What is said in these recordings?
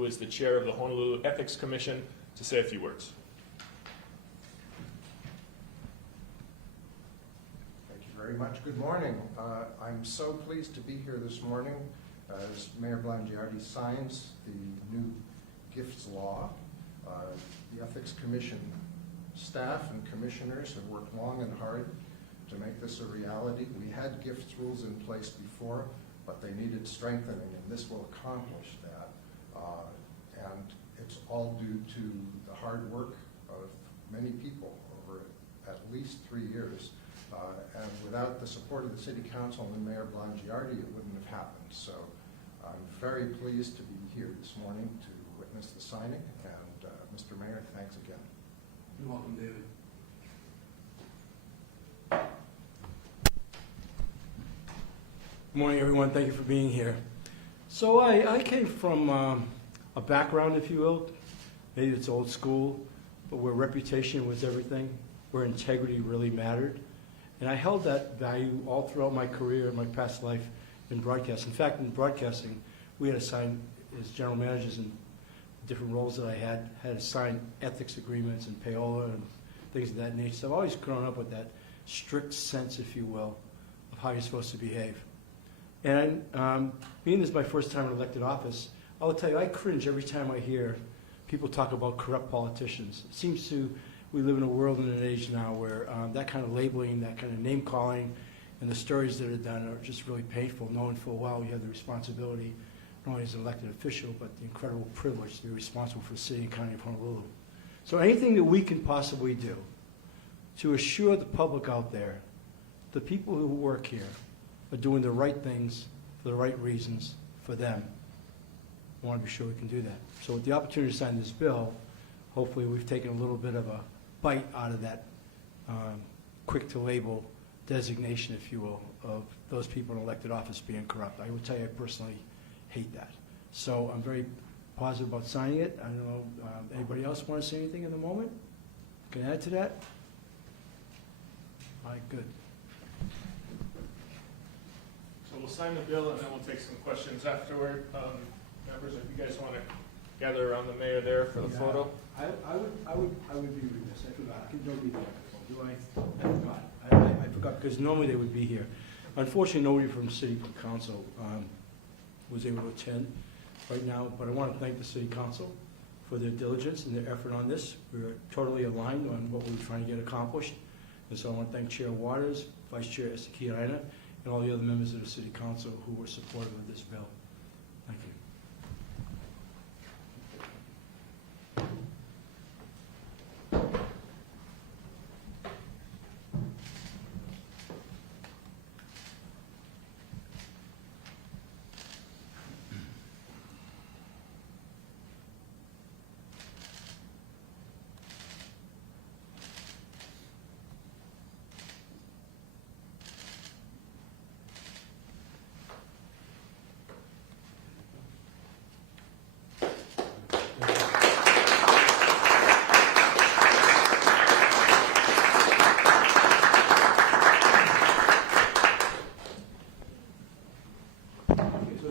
who is the chair of the Honolulu Ethics Commission, to say a few words. Thank you very much. Good morning. I'm so pleased to be here this morning as Mayor Blangiardi signs the new gifts law. The Ethics Commission staff and commissioners have worked long and hard to make this a reality. We had gifts rules in place before, but they needed strengthening, and this will accomplish that. And it's all due to the hard work of many people over at least 3 years. And without the support of the City Council and Mayor Blangiardi, it wouldn't have happened. So I'm very pleased to be here this morning to witness the signing. And Mr. Mayor, thanks again. You're welcome, David. Good morning, everyone. Thank you for being here. So I came from a background, if you will. Maybe it's old school, but where reputation was everything, where integrity really mattered. And I held that value all throughout my career and my past life in broadcast. In fact, in broadcasting, we had to sign, as general managers in different roles that I had to sign ethics agreements and payola and things of that nature. So I've always grown up with that strict sense, if you will, of how you're supposed to behave. And being this is my first time in elected office, I will tell you, I cringe every time I hear people talk about corrupt politicians. It seems we live in a world and an age now where that kind of labeling, that kind of name calling, and the stories that are done are just really painful, knowing full well you have the responsibility, not only as an elected official, but the incredible privilege to be responsible for the city and county of Honolulu. So anything that we can possibly do to assure the public out there, the people who work here, are doing the right things for the right reasons for them, I want to be sure we can do that. So with the opportunity to sign this bill, hopefully we've taken a little bit of a bite out of that quick-to-label designation, if you will, of those people in elected office being corrupt. I will tell you, I personally hate that. So I'm very positive about signing it. I don't know, anybody else want to say anything in the moment? Can I add to that? All right, good. So we'll sign the bill and then we'll take some questions afterward. Members, if you guys want to gather around the mayor there for the photo. I would be remiss. I forgot. Don't be the microphone. Do I? I forgot. I forgot because normally they would be here. Unfortunately, nobody from City Council was able to attend right now, but I want to thank the City Council for their diligence and their effort on this. We were totally aligned on what we were trying to get accomplished. And so I want to thank Chair Waters, Vice Chair Estakiaina, and all the other members of the City Council who were supportive of this bill. Thank you.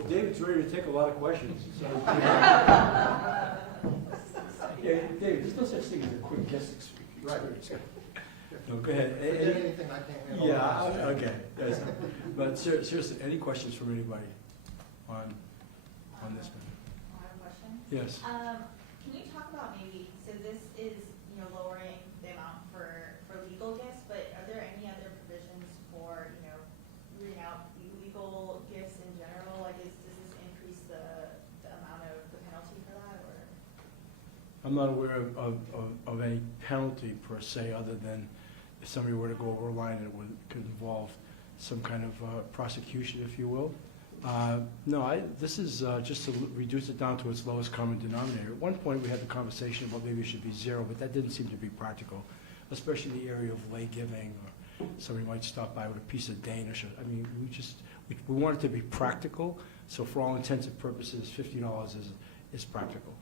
David's ready to take a lot of questions. So, yeah, David, there's no such thing as a quick guest experience. Right. No, go ahead. Anything I can't handle. Yeah, okay. Yes. But seriously, any questions from anybody on this one? I have a question. Yes. Can you talk about maybe, so this is, lowering the amount for legal gifts, but are there any other provisions for, rooting out illegal gifts in general? Like, does this increase the amount of the penalty for that, or? I'm not aware of any penalty per se, other than if somebody were to go over a line, it could involve some kind of prosecution, if you will. No, this is just to reduce it down to its lowest common denominator. At one point, we had the conversation about maybe it should be 0, but that didn't seem to be practical, especially in the area of lay giving, or somebody might stop by with a piece of Danish. I mean, we want it to be practical, so for all intents and purposes, $50 is practical,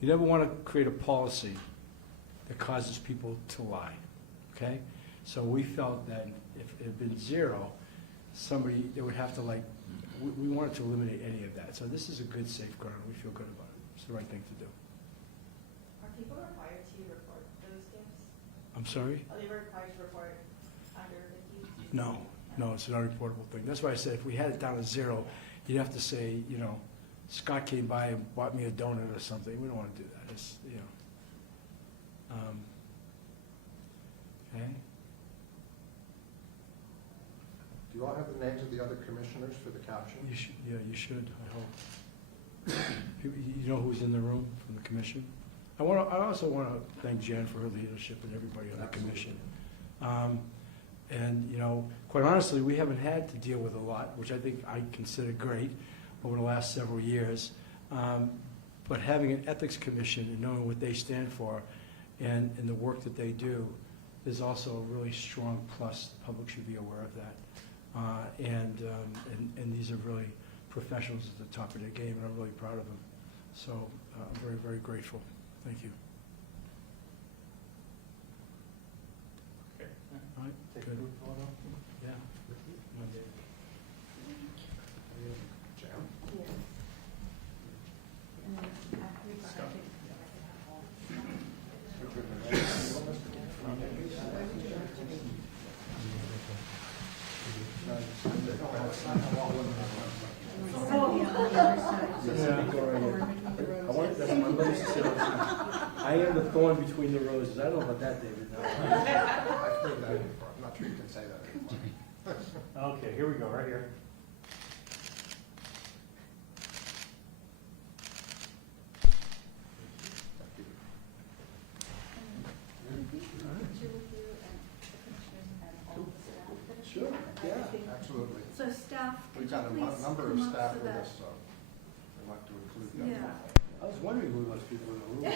You never want to create a policy that causes people to lie, okay? So we felt that if it had been 0, they would have to we wanted to eliminate any of that. So this is a good safeguard, and we feel good about it. It's the right thing to do. Are people required to report those gifts? I'm sorry? Are they required to report under 50? No, it's an unreportable thing. That's why I said if we had it down to 0, you'd have to say, you know, Scott came by and bought me a donut or something. We don't want to do that. It's, you know. Okay. Do you all have the names of the other commissioners for the caption? You should, yeah, you should, I hope. You know who's in the room from the commission? I also want to thank Jen for her leadership and everybody on the commission. And, you know, quite honestly, we haven't had to deal with a lot, which I think I consider great over the last several years. But having an ethics commission and knowing what they stand for and the work that they do is also a really strong plus. The public should be aware of that. And these are really professionals at the top of their game, and I'm really proud of them. So I'm very, very grateful. Thank you. Okay. All right, Take good. a group photo. Yeah. Jam? Scott? I am the thorn between the roses. I don't know about that, David. I've heard that before. I'm not sure you can say that anymore. Okay, here we go, right here. Sure, yeah. Absolutely. So staff, could We've you got a please number of come up staff so with that- us, so I'd like to include them. Yeah. I was wondering who those people were.